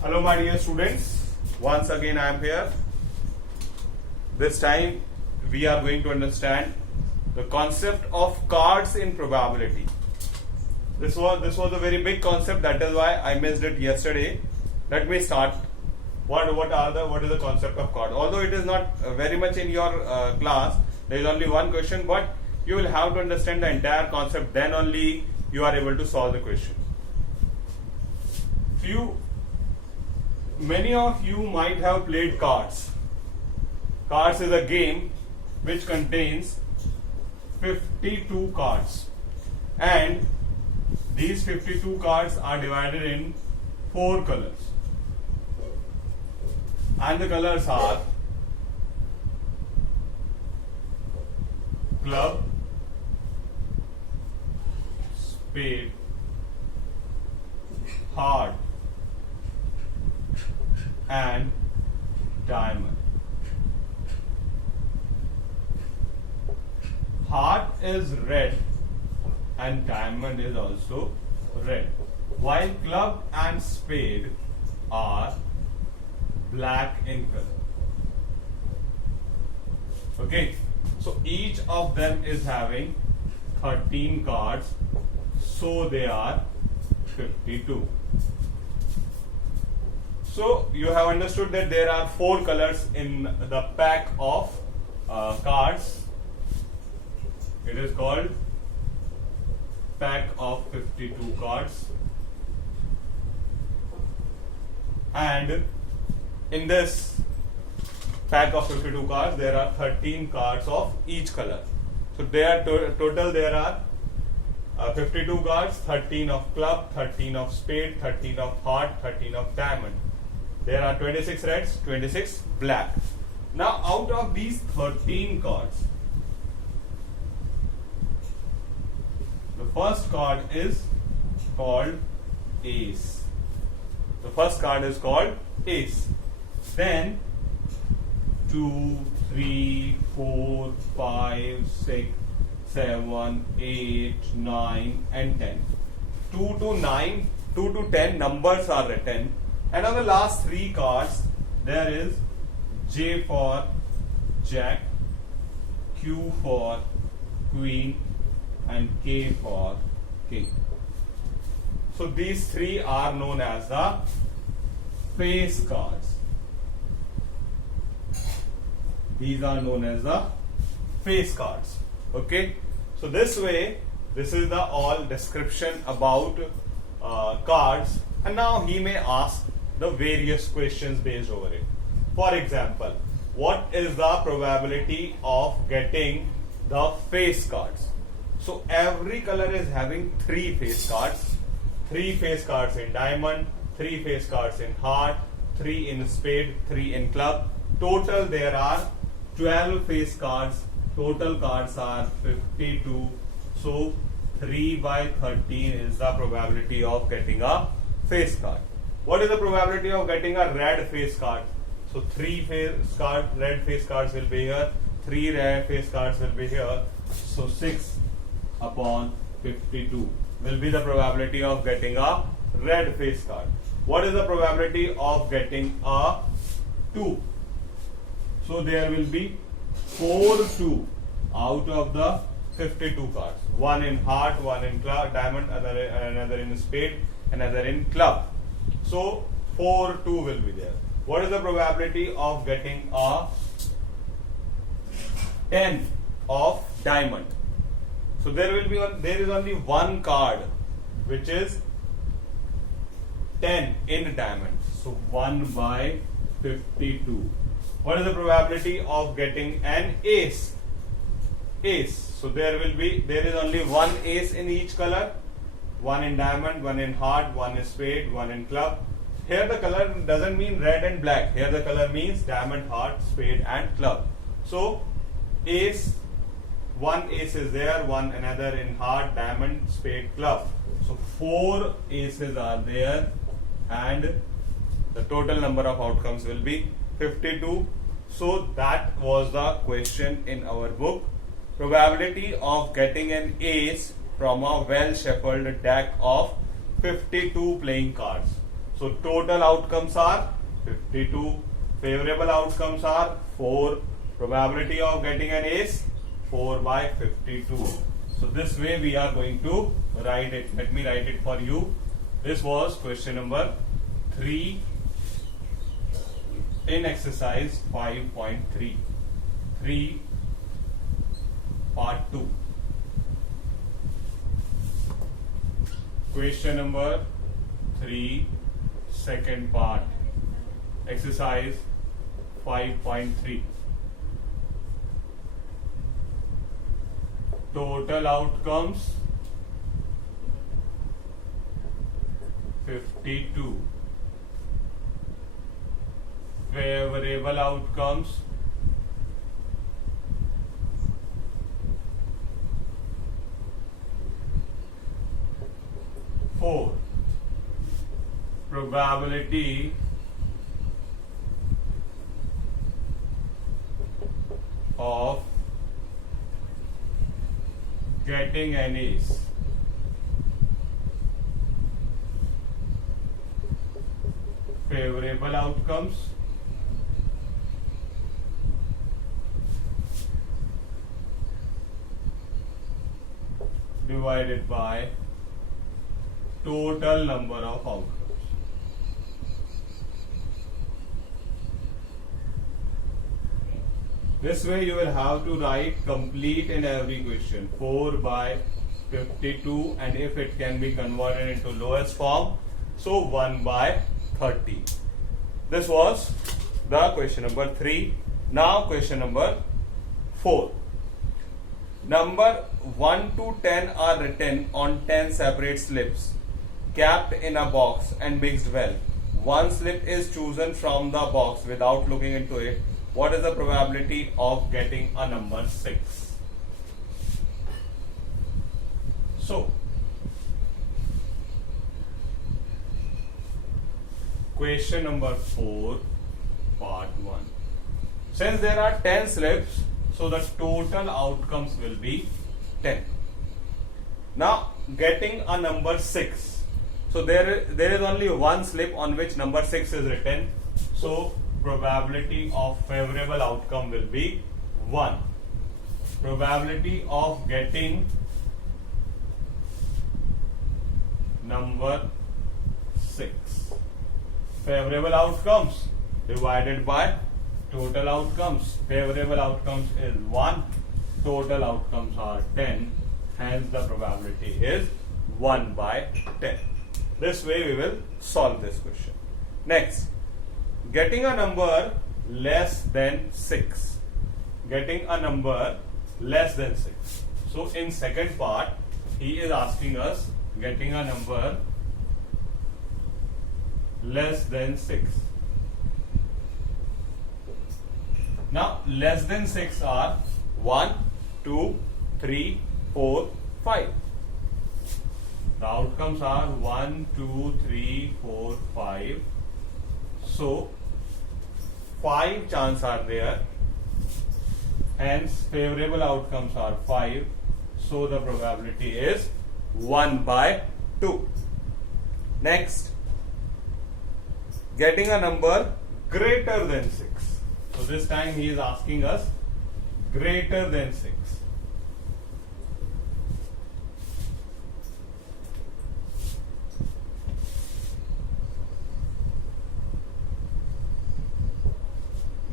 Hello my dear students, once again I am here. This time we are going to understand the concept of cards in probability. This was a very big concept, that is why I missed it yesterday. Let me start. What is the concept of card? Although it is not very much in your class, there is only one question, but you will have to understand the entire concept, then only you are able to solve the question. Many of you might have played cards. Cards is a game which contains 52 cards, and these 52 cards are divided in 4 colors, and the colors are club, spade, heart, and diamond. Heart is red and diamond is also red, while club and spade are black in color. Okay, so each of them is having 13 cards, so they are 52. So you have understood that there are 4 colors in the pack of cards. It is called pack of 52 cards, and in this pack of 52 cards there are 13 cards of each color. So there total there are 52 cards, 13 of club, 13 of spade, 13 of heart, 13 of diamond. There are 26 reds, 26 black. Now out of these 13 cards, the first card is called ace. The first card is called ace. Then 2, 3, 4, 5, 6, 7, 8, 9 and 10. 2 to 9, 2 to 10 numbers are written. And on the last 3 cards, there is J for Jack, Q for Queen, and K for King. So these 3 are known as the face cards. These are known as the face cards. Okay. So this way, this is the all description about cards, and now he may ask the various questions based over it. For example, what is the probability of getting the face cards? So every color is having 3 face cards. 3 face cards in diamond, 3 face cards in heart, 3 in spade, 3 in club. Total there are 12 face cards. Total cards are 52. So 3 by 13 is the probability of getting a face card. What is the probability of getting a red face card? So 3 red face cards will be here, 3 red face cards will be here. So 6 upon 52 will be the probability of getting a red face card. What is the probability of getting a 2? So there will be 4 2 out of the 52 cards. 1 in heart, 1 in club, diamond, another in spade, another in club. So 4 2 will be there. What is the probability of getting a 10 of diamond? So there is only one card which is 10 in diamond. So 1 by 52. What is the probability of getting an ace? Ace. So there is only one ace in each color. 1 in diamond, 1 in heart, 1 in spade, 1 in club. Here the color doesn't mean red and black. Here the color means diamond, heart, spade and club. So ace, one ace is there, one another in heart, diamond, spade, club. So 4 aces are there, and the total number of outcomes will be 52. So that was the question in our book. Probability of getting an ace from a well shuffled deck of 52 playing cards. So total outcomes are 52. Favorable outcomes are 4. Probability of getting an ace 4 by 52. So this way we are going to write it. Let me write it for you. This was question number 3 in exercise 5.3. 3 part 2. Question number 3 second part. Exercise 5.3. Total outcomes 52. Favorable outcomes 4. Probability of getting an ace favorable outcomes divided by total number of outcomes. This way you will have to write complete in every question 4 by 52, and if it can be converted into lowest form, so 1 by 30. This was the question number 3. Now question number 4. Number 1 to 10 are written on 10 separate slips, kept in a box and mixed well. One slip is chosen from the box without looking into it. What is the probability of getting a number 6? So, question number 4, part 1. Since there are 10 slips, so the total outcomes will be 10. Now, getting a number 6. So, there is only one slip on which number 6 is written. So, probability of favorable outcome will be 1. Probability of getting number 6. Favorable outcomes divided by total outcomes. Favorable outcomes is 1. Total outcomes are 10. Hence the probability is 1 by 10. This way we will solve this question. Next. Getting a number less than 6. Getting a number less than 6. So in second part, he is asking us getting a number less than 6. Now less than 6 are 1, 2, 3, 4, 5. The outcomes are 1, 2, 3, 4, 5. So 5 chances are there, hence favorable outcomes are 5, so the probability is 1 by 2. Next, getting a number greater than 6. So this time he is asking us greater than 6.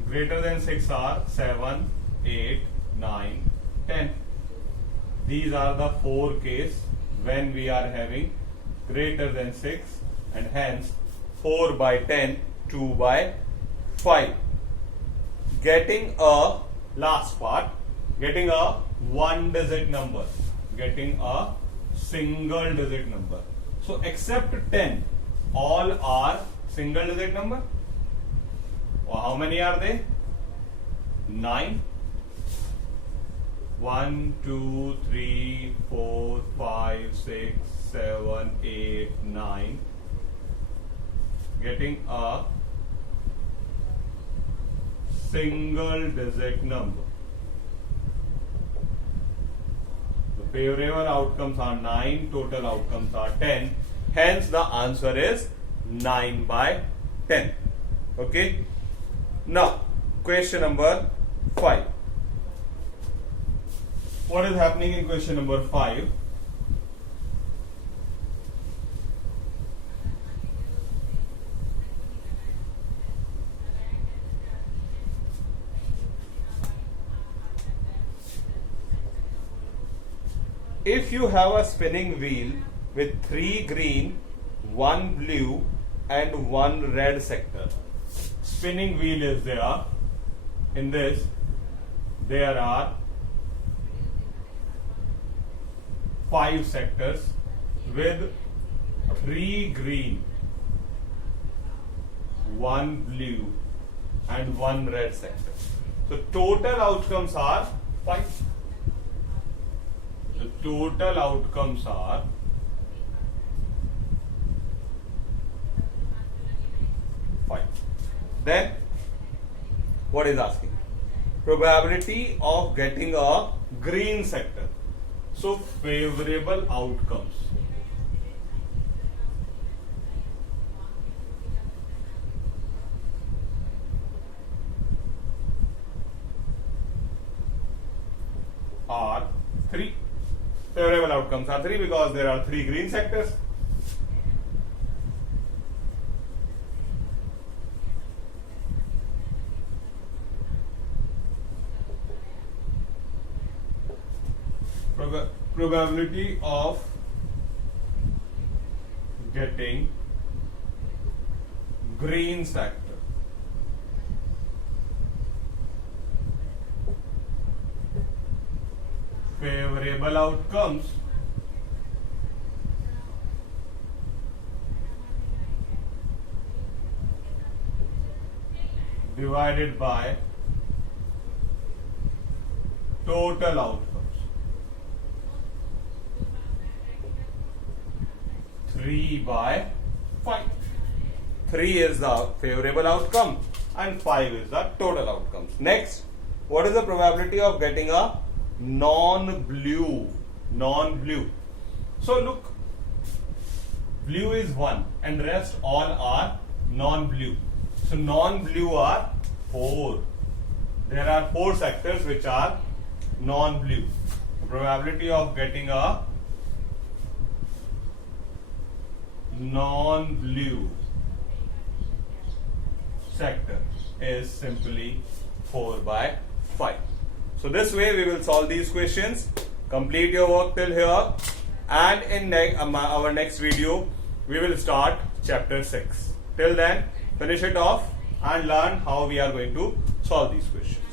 Greater than 6 are 7, 8, 9, 10. These are the 4 cases when we are having greater than 6, and hence 4 by 10, 2 by 5. Getting a last part, getting a one digit number, getting a single digit number. So except 10, all are single digit number. How many are they? 9. 1, 2, 3, 4, 5, 6, 7, 8, 9. Getting a single digit number. The favorable outcomes are 9, total outcomes are 10. Hence the answer is 9 by 10. Okay. Now, question number 5. What is happening in question number 5? If you have a spinning wheel with 3 green, 1 blue and 1 red sector. Spinning wheel is there. In this, there are 5 sectors with 3 green, 1 blue and 1 red sector. So total outcomes are 5. The total outcomes are 5. Then what is asking? Probability of getting a green sector. So favorable outcomes. Are 3. Favorable outcomes are 3 because there are 3 green sectors. Probability of getting green sector. Favorable outcomes divided by total outcomes. 3 by 5. 3 is the favorable outcome and 5 is the total outcomes. Next, what is the probability of getting a non-blue? Non-blue. So look, blue is 1 and rest all are non-blue. So non-blue are 4. There are 4 sectors which are non-blue. The probability of getting a non-blue sector is simply 4 by 5. So this way we will solve these questions. Complete your work till here, and in our next video we will start chapter 6. Till then, finish it off and learn how we are going to solve these questions.